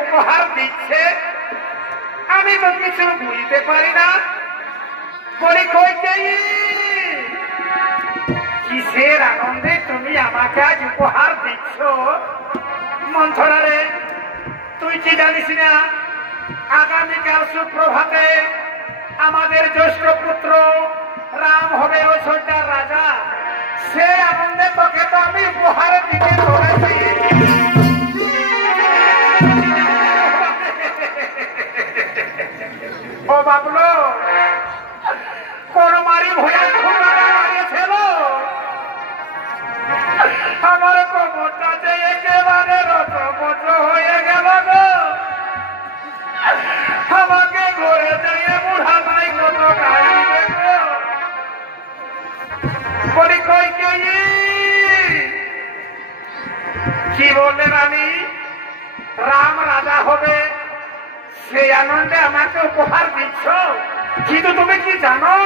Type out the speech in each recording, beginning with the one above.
উপহার দিচ্ছে আমি তো কিছু বুঝতে পারি না। বলি কিসের আনন্দে তুমি আমাকে আজ উপহার দিচ্ছ? মন্থরা রে, তুই কি জানিস না আগামীকাল সুপ্রভাতে আমাদের জ্যেষ্ঠ পুত্র রাম হবে অযোধ্যার রাজা। সে আনন্দে তোকে তো আমি উপহার দিতে চলেছি। ও বাবলো, কোন মারি ভয়া মারিয়েছিল আমার কোমরটা যে একেবারে রচমচ হয়ে গেল গো। আমাকে ঘরে যাইয়ে বুড়া নাই কত গাড়ি দেখো। বলি কি বললে রানী? রাম রাজা হবে সেই আনন্দে আমাকে উপহার দিচ্ছ, কিন্তু তুমি কি জানো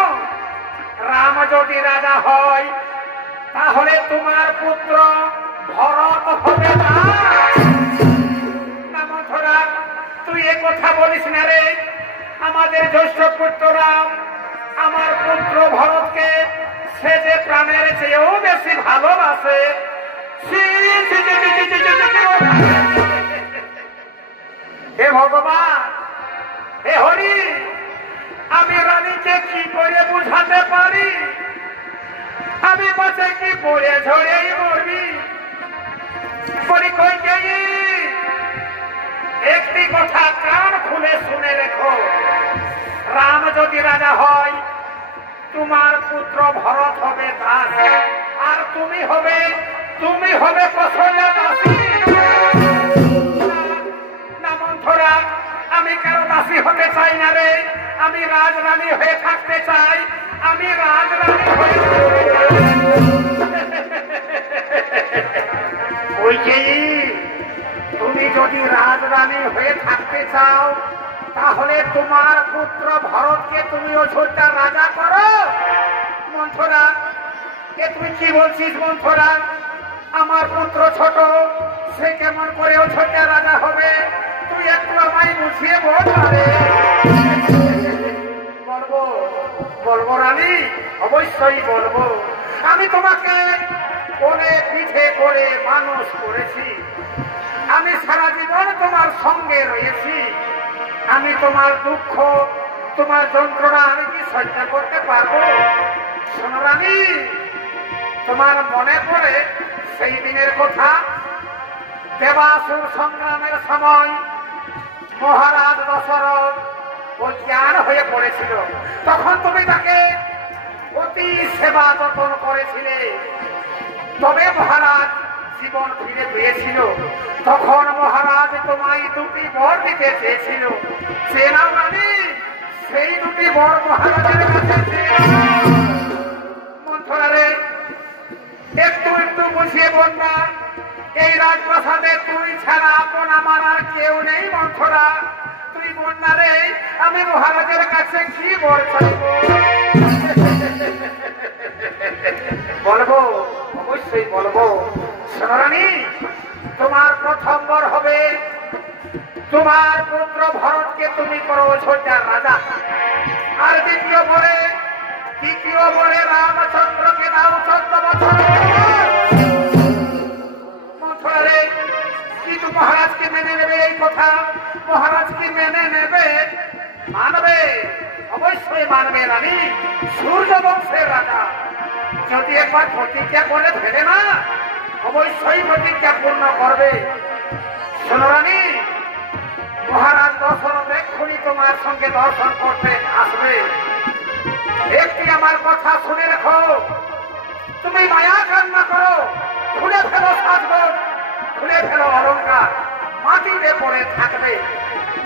রাম যদি রাজা হয় তাহলে তোমার পুত্র ভরত হবে না। মন্থরা, তুই এ কথা বলিস না রে। আমাদের জ্যেষ্ঠ পুত্র রাম আমার পুত্র ভরতকে সে যে প্রাণের চেয়েও বেশি ভালোবাসে। হে ভগবান, হে হরি, আমি রানীকে কি করে বুঝাতে পারি? আমি বসে কি পড়ে ঝরেই মরবি। একটি কথা কান খুলে শুনে রেখো, রাম যদি রাজা হয় তোমার পুত্র ভরত হবে দাস, আর তুমি হবে কৌশল্যা দাসী। না মন্থরা, আমি কারো দাসী হতে চাই না রে। আমি রাজরানী হয়ে থাকতে চাই। আমি রাজরানী হয়ে তুমি যদি রাজরানী হয়ে থাকতে চাও তাহলে তোমার পুত্র ভরতকে তুমি অযোধ্যার রাজা করো। মন্থরা, এ তুই কি বলছিস? মন্থরা, আমার পুত্র ছোট, সে কেমন করে অযোধ্যার রাজা হবে? তুই একটু আমায় বুঝিয়ে বল। বলবো রানী, অবশ্যই বলবো। আমি তোমাকে কোলে পিঠে করে মানুষ করেছি। আমি সারা জীবন তোমার সঙ্গে রয়েছি। আমি তোমার দুঃখ, তোমার যন্ত্রণা আমি কি সহ্য করতে পারবো? শোনো রানী, তোমার মনে পড়ে সেই দিনের কথা? দেবাসুর সংগ্রামের সময় মহারাজ দশরথ অজ্ঞান হয়ে পড়েছিল। তখন তুমি তাকে অতি সেবা যত্ন করেছিলে, তবে মহারাজ জীবন ফিরে পেয়েছিল। তখন মহারাজ তোমায় দুটি বর দিতে চেয়েছিল। সে নাও রানী, সেই দুটি বর মহারাজের কাছে। মন্থরা রে, একটু বুঝিয়ে বল না, এই রাজপ্রাসাদে তুই ছাড়া আপন আমার আর কেউ নেই। মন্থরা, তুই বল না রে, আমি মহারাজের কাছে কি বর চাইব? বলবো, অবশ্যই বলবো। রানী, তোমার প্রথম বর হবে তোমার পুত্র ভরতকে তুমি করো অযোধ্যার রাজা। আর দ্বিতীয় বরে রামচন্দ্রকে দাও 14 বছর। মন্থরা, কিন্তু মহারাজকে মেনে নেবে এই কথা? মহারাজ কি মেনে নেবে? মানবে, অবশ্যই মানবে রানী। সূর্য বংশের রাজা যদি একবার প্রতিজ্ঞা করে ফেলে না অবশ্যই প্রতিজ্ঞা পূর্ণ করবে। শোনো রানী, মহারাজ দশরথ এক্ষুনি তোমার সঙ্গে দর্শন করতে আসবে। একটি আমার কথা শুনে রেখো, তুমি মায়া কান্না করো, খুলে ফেলো সাজগোজ, খুলে ফেলো অলঙ্কার, মাটিতে পড়ে থাকবে।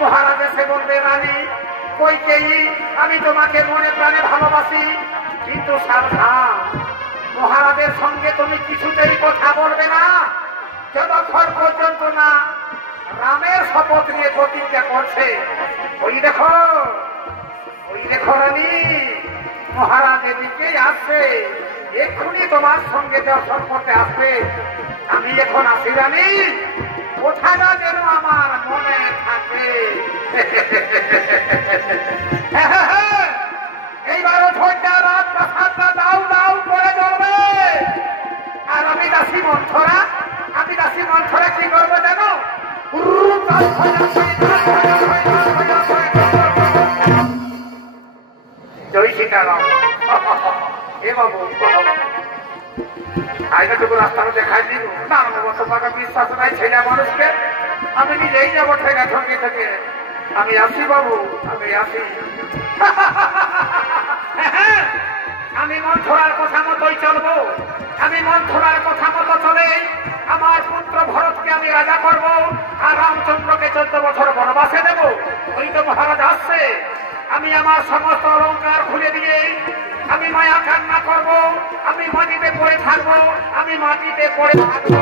মহারাজ এসে বলবে, রানী কইকেয়ী, আমি তোমাকে মনে প্রাণে ভালোবাসি, কিন্তু সাবধান, মহারাজের সঙ্গে তুমি কিছুতেই কথা বলবে না যতক্ষণ পর্যন্ত না রামের শপথ নিয়ে প্রতিজ্ঞা করছে। ওই দেখো রানী, মহারাজ এদিকেই আসবে, এক্ষুনি তোমার সঙ্গে দর্শন করতে আসবে। আমি এখন আসি রানী, কোথাটা যেন আমার মনে থাকে। এইবারও ঝোঁটা রাত প্রাসাদটা দাউ দাউ করে জ্বলবে। আর আমি দাসী মন্থরা কি করবো জানো? জয় সীতারাম। এ বাবু আইনাটুকু রাস্তাটা দেখাই দিন না, তোমাকে বিশ্বাস নাই ছেলে মানুষকে। আমি নিজেই যাবো ঠেকা ঠকি থেকে। আমি আসি বাবু, আমি আসি। আমি মন্থরার কথা মতোই চলবো, আমি মন্থরার কথা মতো চলে আমার পুত্র ভরতকে আমি রাজা করব, আর রামচন্দ্রকে 14 বছর বনবাসে দেব। ওই তো মহারাজ আসছে। আমি আমার সমস্ত অলঙ্কার খুলে দিয়ে আমি মায়া কান্না করবো, আমি মাটিতে পড়ে থাকবো, আমি মাটিতে পড়ে থাকবো।